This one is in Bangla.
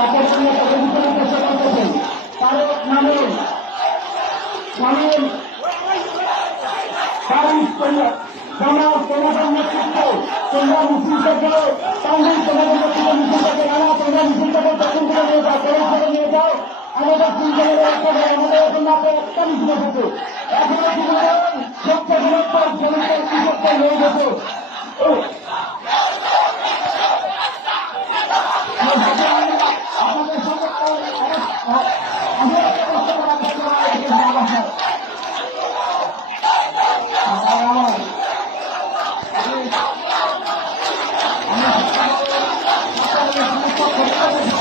তাকে সঙ্গে প্রতিযোগিতা প্রচার করতেছেন তারেক নামে নামের তোমরা তোমাদের নেতৃত্ব, তোমরা মিছিল থেকে তাহলে তোমাদের নেতৃত্ব মিছিল থেকে নানা তোমরা মিছিল থেকে দক্ষিণ করে নিয়ে যাও প্রবেশ করে নিয়ে যাও। আমাদের তিন জনের একটা করে আমাদের এখন Come on, come on.